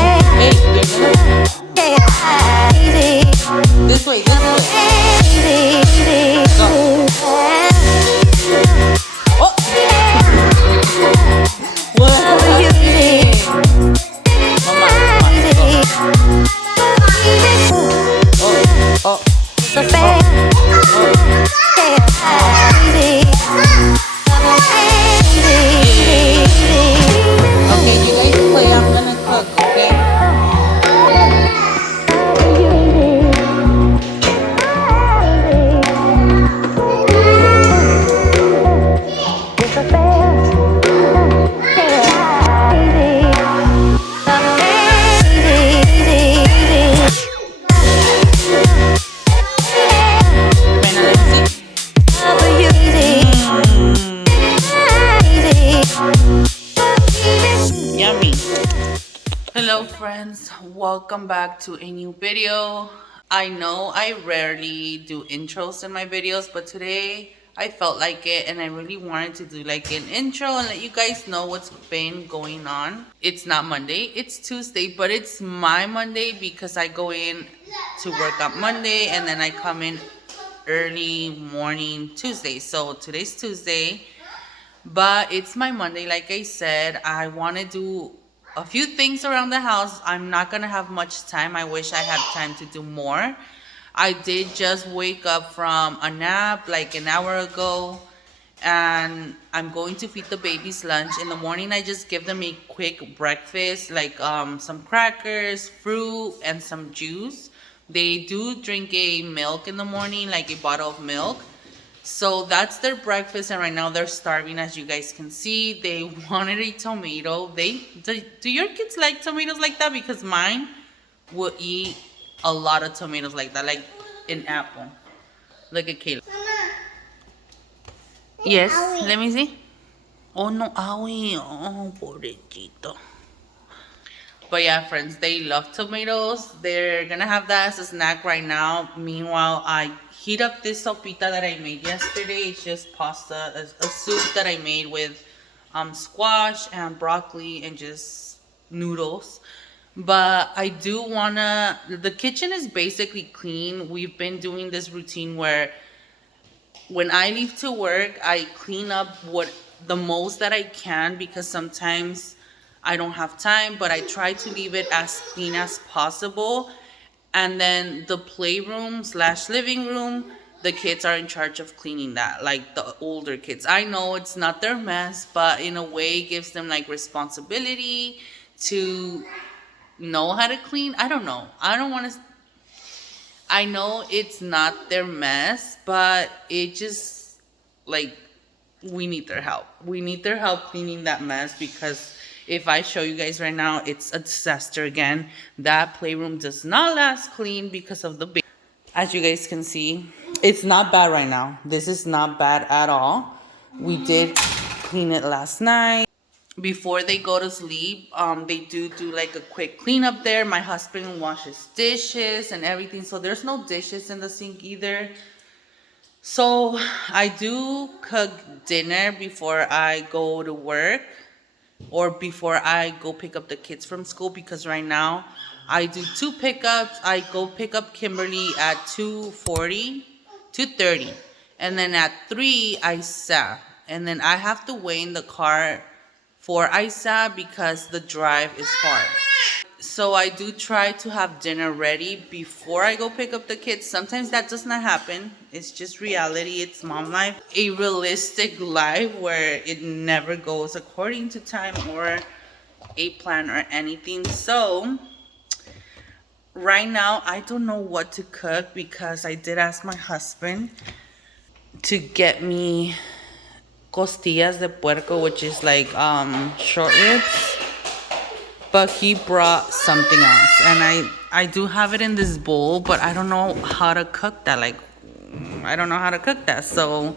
Hey, this way, this way. Go. Oh, what happened? Mama, go. Oh, okay, you guys play. I'm gonna cook, okay? Pena, let me see. Yummy. Hello friends, welcome back to a new video. I know I rarely do intros in my videos, but today I felt like it and I really wanted to do like an intro and let you guys know what's been going on. It's not Monday, it's Tuesday, but it's my Monday because I go in to work on Monday and then I come in early morning Tuesday. So today's Tuesday, but it's my Monday. Like I said, I want to do a few things around the house. I'm not gonna have much time. I wish I had time to do more. I did just wake up from a nap like an hour ago, and I'm going to feed the babies lunch. In the morning I just give them a quick breakfast, like some crackers, fruit, and some juice. They do drink a milk in the morning, like a bottle of milk. So that's their breakfast, and right now they're starving, as you guys can see. They wanted a tomato. Do your kids like tomatoes like that? Because mine will eat a lot of tomatoes like that, like an apple. Look at Kayla. Yes, let me see. Oh no, owie. Oh, pobrecito. But yeah, friends, they love tomatoes. They're gonna have that as a snack right now. Meanwhile, I heat up this sopita that I made yesterday. It's just pasta, a soup that I made with squash and broccoli and just noodles. But I do wanna, the kitchen is basically clean. We've been doing this routine where when I leave to work, I clean up what the most that I can, because sometimes I don't have time, but I try to leave it as clean as possible. And then the playroom slash living room, the kids are in charge of cleaning that, like the older kids. I know it's not their mess, but in a way it gives them like responsibility to know how to clean. I don't know. I don't want to. I know it's not their mess, but it just, like, we need their help. We need their help cleaning that mess, because if I show you guys right now, it's a disaster again. That playroom does not last clean because of the baby. As you guys can see, it's not bad right now. This is not bad at all. We did clean it last night. Before they go to sleep, they do like a quick cleanup there. My husband washes dishes and everything, so there's no dishes in the sink either. So I do cook dinner before I go to work or before I go pick up the kids from school, because right now I do 2 pickups. I go pick up Kimberly at 2:40, 2:30, and then at 3 I sat, and then I have to wait in the car for Isa because the drive is far. So I do try to have dinner ready before I go pick up the kids. Sometimes that does not happen. It's just reality. It's mom life. A realistic life where it never goes according to time or a plan or anything. So right now I don't know what to cook, because I did ask my husband to get me costillas de puerco, which is like short ribs, but he brought something else, and I do have it in this bowl, but I don't know how to cook that. Like, I don't know how to cook that, so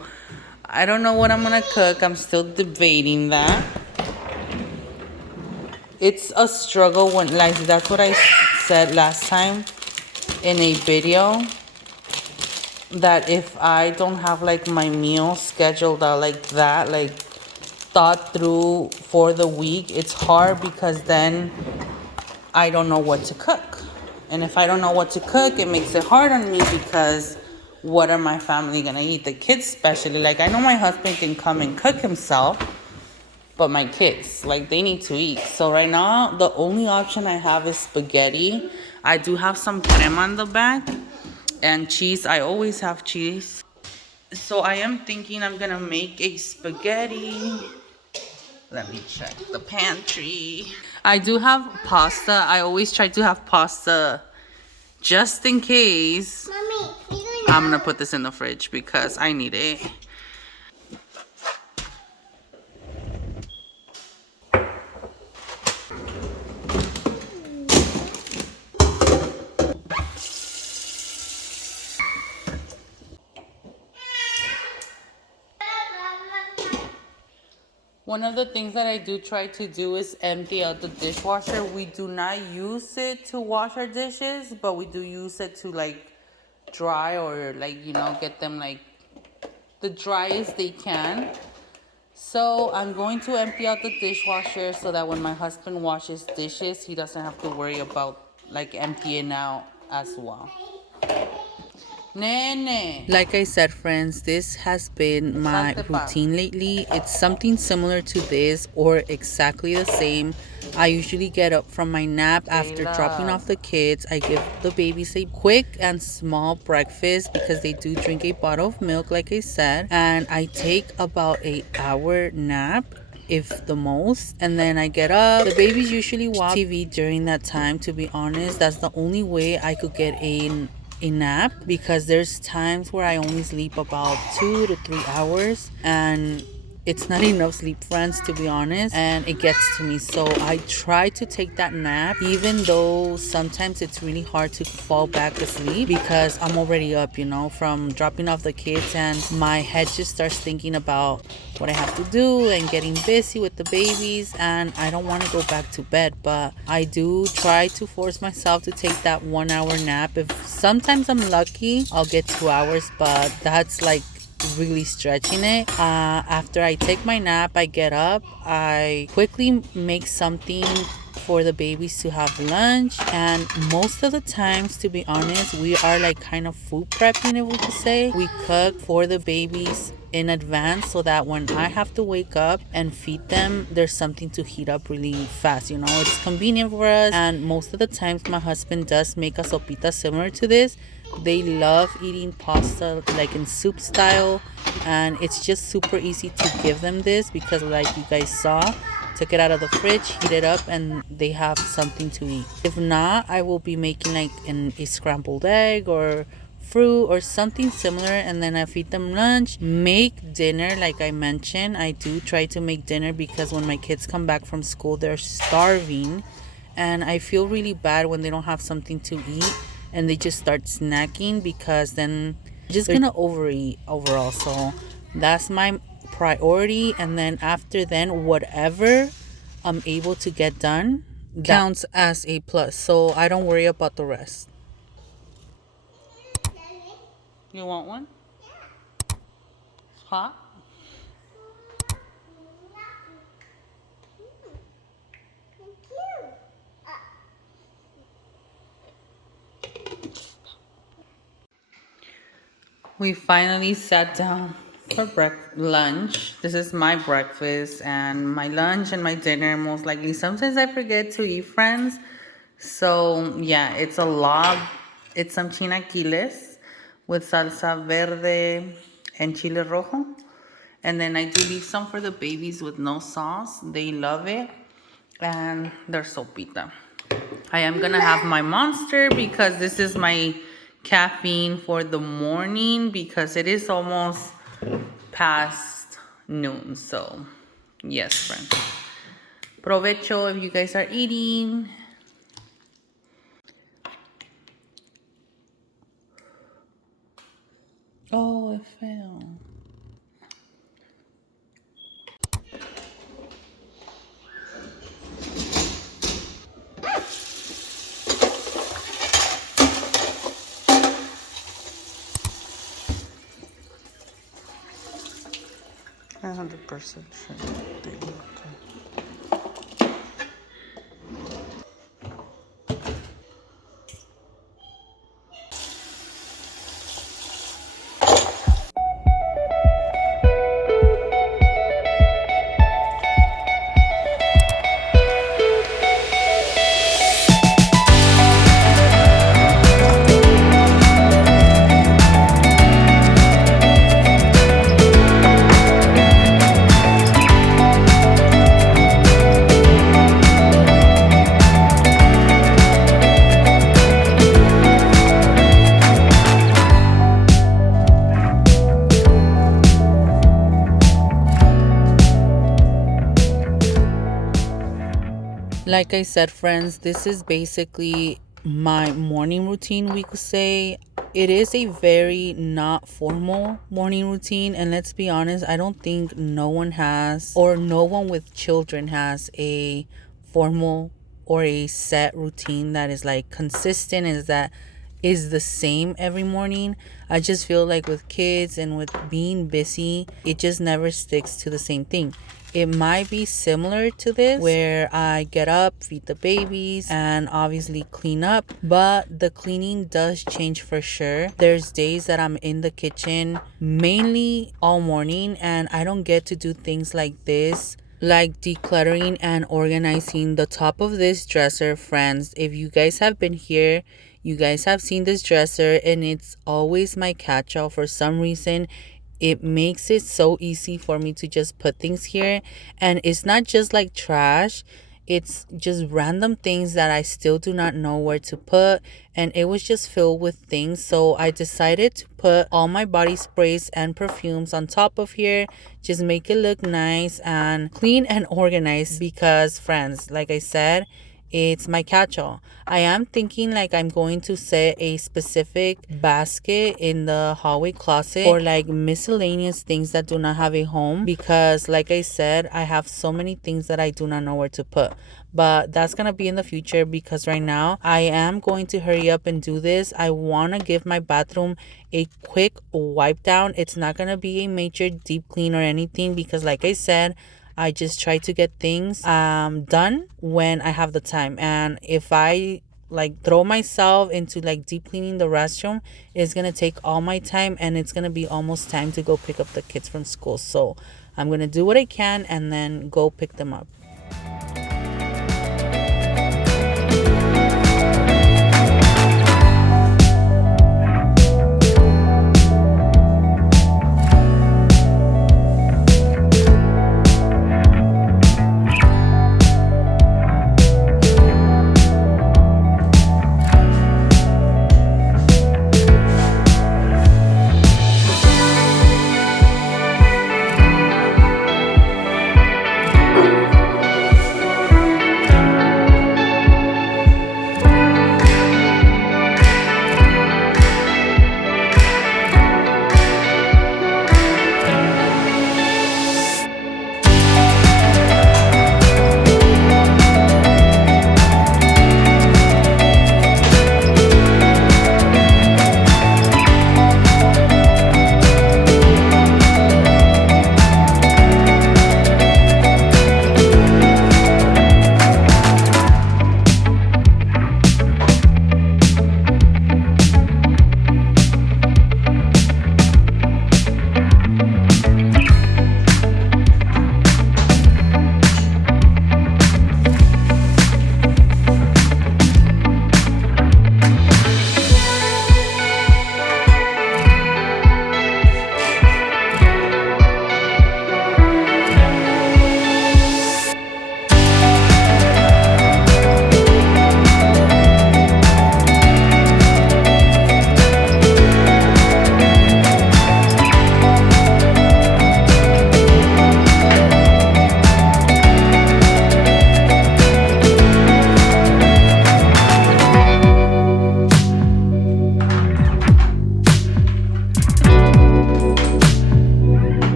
I don't know what I'm gonna cook. I'm still debating that. It's a struggle when, like, that's what I said last time in a video, that if I don't have like my meal scheduled out like that, like thought through for the week, it's hard, because then I don't know what to cook. And if I don't know what to cook, it makes it hard on me because what are my family gonna eat? The kids especially. Like, I know my husband can come and cook himself, but my kids, like, they need to eat. So right now, the only option I have is spaghetti. I do have some crema in the back and cheese. I always have cheese. So I am thinking I'm gonna make a spaghetti. Let me check the pantry. I do have pasta. I always try to have pasta just in case. Mommy, I'm gonna put this in the fridge because I need it. One of the things that I do try to do is empty out the dishwasher. We do not use it to wash our dishes, but we do use it to like dry or like, you know, get them like the driest they can. So I'm going to empty out the dishwasher so that when my husband washes dishes, he doesn't have to worry about like emptying out as well. Nene. Like I said, friends, this has been my routine lately. It's something similar to this or exactly the same. I usually get up from my nap after dropping off the kids. I give the babies a quick and small breakfast because they do drink a bottle of milk, like I said. And I take about an hour nap, if the most, and then I get up. The babies usually watch TV during that time. To be honest, that's the only way I could get a nap because there's times where I only sleep about 2 to 3 hours and it's not enough sleep, friends, to be honest, and it gets to me. So I try to take that nap, even though sometimes it's really hard to fall back asleep because I'm already up, you know, from dropping off the kids, and my head just starts thinking about what I have to do and getting busy with the babies, and I don't want to go back to bed. But I do try to force myself to take that 1 hour nap. If sometimes I'm lucky, I'll get 2 hours, but that's like really stretching it. After I take my nap, I get up, I quickly make something for the babies to have lunch, and most of the times, to be honest, we are like kind of food prepping, if we could say. We cook for the babies in advance so that when I have to wake up and feed them, there's something to heat up really fast. You know, it's convenient for us, and most of the times my husband does make a sopita similar to this. They love eating pasta like in soup style, and it's just super easy to give them this because, like you guys saw, took it out of the fridge, heat it up, and they have something to eat. If not, I will be making like a scrambled egg or fruit or something similar, and then I feed them lunch. Make dinner, like I mentioned, I do try to make dinner because when my kids come back from school, they're starving, and I feel really bad when they don't have something to eat and they just start snacking because then they're just gonna overeat overall. So that's my priority, and then after then, whatever I'm able to get done counts as a plus, so I don't worry about the rest. You want one? Hot? We finally sat down for lunch. This is my breakfast and my lunch and my dinner. Most likely, sometimes I forget to eat, friends. So yeah, it's a lot. It's some chilaquiles with salsa verde and chile rojo. And then I do leave some for the babies with no sauce. They love it. And their sopita. I am gonna have my Monster because this is my caffeine for the morning because it is almost past noon. So yes, friends, provecho if you guys are eating. Oh, it fell. I'm 100% sure they will come. Like I said, friends, this is basically my morning routine, we could say. It is a very not formal morning routine, and let's be honest, I don't think no one has, or no one with children has a formal or a set routine that is like consistent, is that is the same every morning. I just feel like with kids and with being busy, it just never sticks to the same thing. It might be similar to this, where I get up, feed the babies, and obviously clean up, but the cleaning does change for sure. There's days that I'm in the kitchen mainly all morning, and I don't get to do things like this, like decluttering and organizing the top of this dresser. Friends, if you guys have been here, you guys have seen this dresser, and it's always my catch-all for some reason. It makes it so easy for me to just put things here, and it's not just like trash, it's just random things that I still do not know where to put, and it was just filled with things. So I decided to put all my body sprays and perfumes on top of here, just make it look nice and clean and organized, because friends, like I said, it's my catch-all. I am thinking like I'm going to set a specific basket in the hallway closet for like miscellaneous things that do not have a home, because like I said, I have so many things that I do not know where to put. But that's gonna be in the future, because right now I am going to hurry up and do this. I want to give my bathroom a quick wipe down. It's not gonna be a major deep clean or anything, because like I said, I just try to get things done when I have the time. And if I like throw myself into like deep cleaning the restroom, it's gonna take all my time, and it's gonna be almost time to go pick up the kids from school. So I'm gonna do what I can and then go pick them up.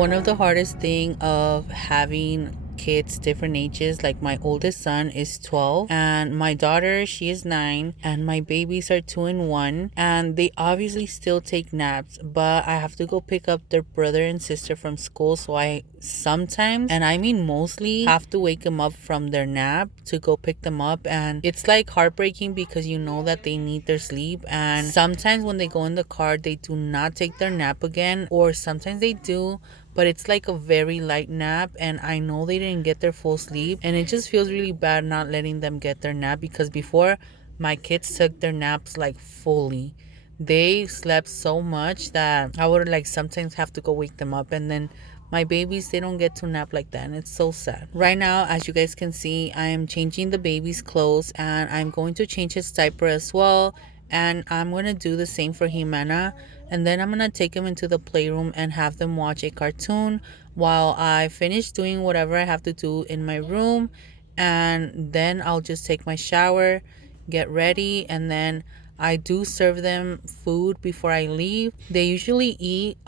One of the hardest thing of having kids different ages, like my oldest son is 12 and my daughter, she is 9, and my babies are 2 and 1, and they obviously still take naps, but I have to go pick up their brother and sister from school, so I sometimes, and I mean mostly, have to wake them up from their nap to go pick them up, and it's like heartbreaking because you know that they need their sleep, and sometimes when they go in the car they do not take their nap again, or sometimes they do, but it's like a very light nap, and I know they didn't get their full sleep, and it just feels really bad not letting them get their nap, because before my kids took their naps like fully. They slept so much that I would like sometimes have to go wake them up, and then my babies, they don't get to nap like that, and it's so sad. Right now, as you guys can see, I am changing the baby's clothes, and I'm going to change his diaper as well, and I'm going to do the same for Jimena, and then I'm going to take him into the playroom and have them watch a cartoon while I finish doing whatever I have to do in my room, and then I'll just take my shower, get ready, and then I do serve them food before I leave. They usually eat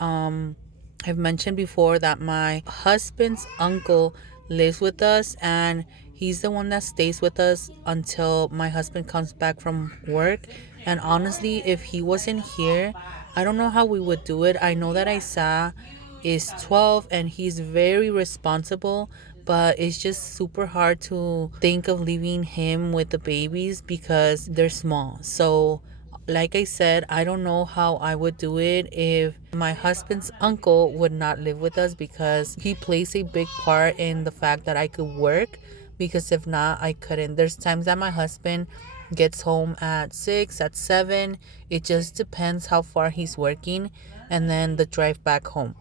I've mentioned before that my husband's uncle lives with us, and he's the one that stays with us until my husband comes back from work. And honestly, if he wasn't here, I don't know how we would do it. I know that Isa is 12 and he's very responsible, but it's just super hard to think of leaving him with the babies because they're small. So like I said, I don't know how I would do it if my husband's uncle would not live with us, because he plays a big part in the fact that I could work, because if not, I couldn't. There's times that my husband gets home at 6, at 7. It just depends how far he's working, and then the drive back home.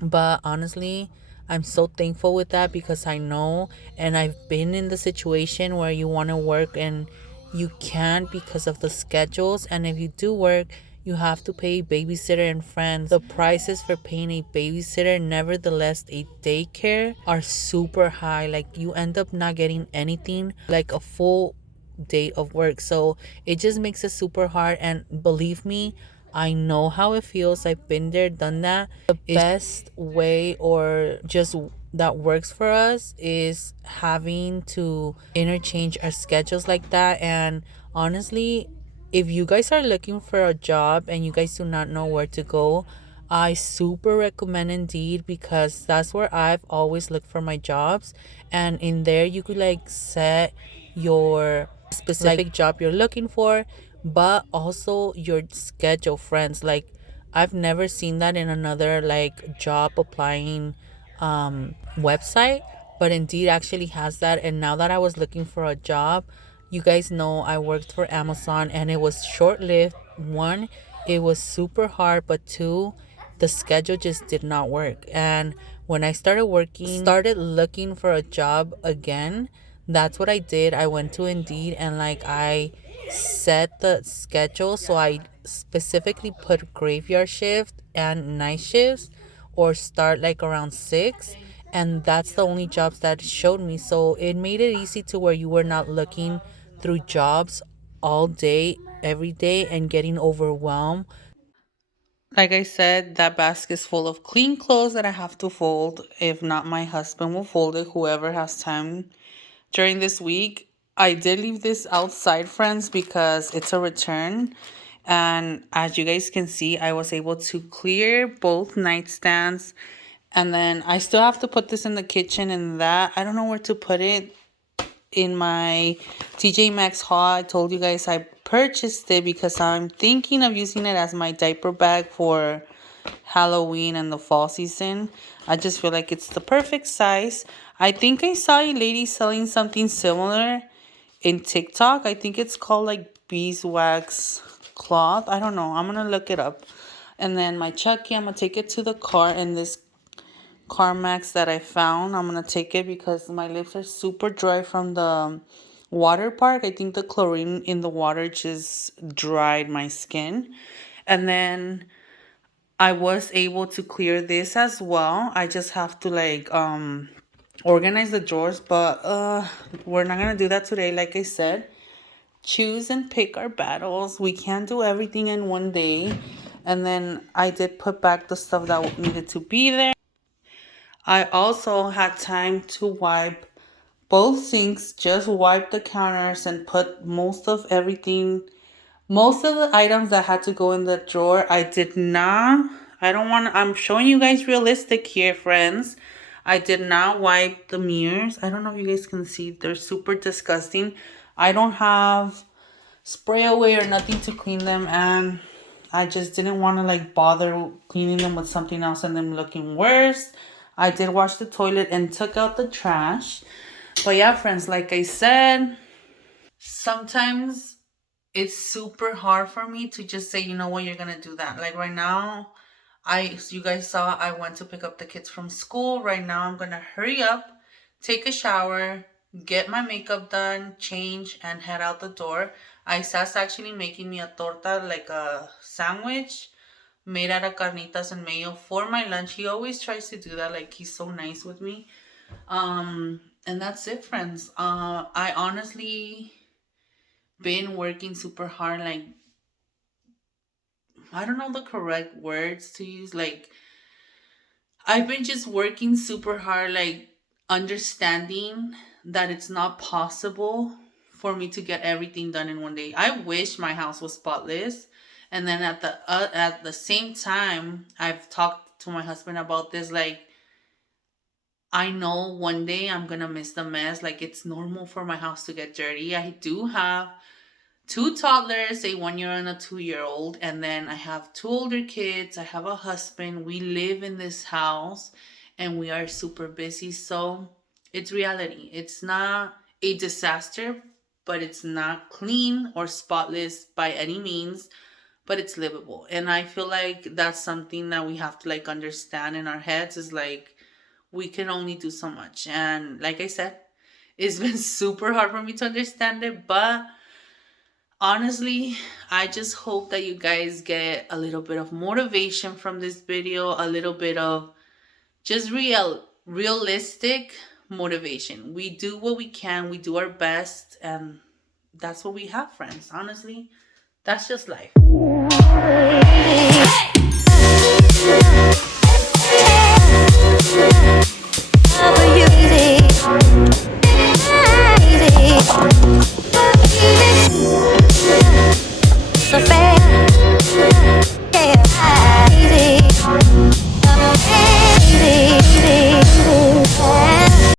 But honestly, I'm so thankful with that, because I know, and I've been in the situation where you want to work and you can't because of the schedules. And if you do work, you have to pay a babysitter and friends. The prices for paying a babysitter, nevertheless a daycare, are super high. Like you end up not getting anything like a full day of work. So it just makes it super hard. And believe me, I know how it feels. I've been there, done that. The best way, or just that works for us, is having to interchange our schedules like that. And honestly, if you guys are looking for a job and you guys do not know where to go, I super recommend Indeed, because that's where I've always looked for my jobs. And in there, you could like set your specific job you're looking for, but also your schedule, friends. Like I've never seen that in another like job applying website, but Indeed actually has that. And now that I was looking for a job, you guys know I worked for Amazon, and it was short lived. One, it was super hard, but two, the schedule just did not work. And when I started looking for a job again, that's what I did. I went to Indeed and like I set the schedule. So I specifically put graveyard shift and night shifts, or start like around 6. And that's the only jobs that showed me. So it made it easy to where you were not looking through jobs all day, every day, and getting overwhelmed. Like I said, that basket is full of clean clothes that I have to fold. If not, my husband will fold it, whoever has time during this week. I did leave this outside, friends, because it's a return. And as you guys can see, I was able to clear both nightstands. And then I still have to put this in the kitchen, and that, I don't know where to put it. In my TJ Maxx haul, I told you guys I purchased it because I'm thinking of using it as my diaper bag for Halloween and the fall season. I just feel like it's the perfect size. I think I saw a lady selling something similar in TikTok. I think it's called like beeswax cloth. I don't know. I'm gonna look it up. And then my Chucky, I'm gonna take it to the car in this Carmax that I found. I'm gonna take it because my lips are super dry from the water park. I think the chlorine in the water just dried my skin. And then I was able to clear this as well. I just have to like organize the drawers, but we're not gonna do that today. Like I said, choose and pick our battles. We can't do everything in one day. And then I did put back the stuff that needed to be there. I also had time to wipe both sinks, just wipe the counters and put most of everything, most of the items that had to go in the drawer. I did not, I don't want, I'm showing you guys realistic here, friends. I did not wipe the mirrors. I don't know if you guys can see, they're super disgusting. I don't have spray away or nothing to clean them, and I just didn't want to like bother cleaning them with something else and them looking worse. I did wash the toilet and took out the trash. But yeah, friends, like I said, sometimes it's super hard for me to just say, you know what, you're gonna do that. Like right now, you guys saw I went to pick up the kids from school. Right now I'm gonna hurry up, take a shower, get my makeup done, change, and head out the door. Isa's actually making me a torta, like a sandwich made out of carnitas and mayo for my lunch. He always tries to do that, like he's so nice with me. And that's it, friends. I honestly been working super hard, like I don't know the correct words to use. Like I've been just working super hard, like understanding that it's not possible for me to get everything done in one day. I wish my house was spotless. And then at the same time, I've talked to my husband about this. Like I know one day I'm gonna miss the mess. Like it's normal for my house to get dirty. I do have two toddlers, a 1 year and a 2 year old, and then I have two older kids. I have a husband. We live in this house and we are super busy. So it's reality. It's not a disaster, but it's not clean or spotless by any means, but it's livable. And I feel like that's something that we have to like understand in our heads, is like we can only do so much. And like I said, it's been super hard for me to understand it, but honestly, I just hope that you guys get a little bit of motivation from this video, a little bit of just realistic motivation. We do what we can, we do our best, and that's what we have, friends. Honestly, that's just life.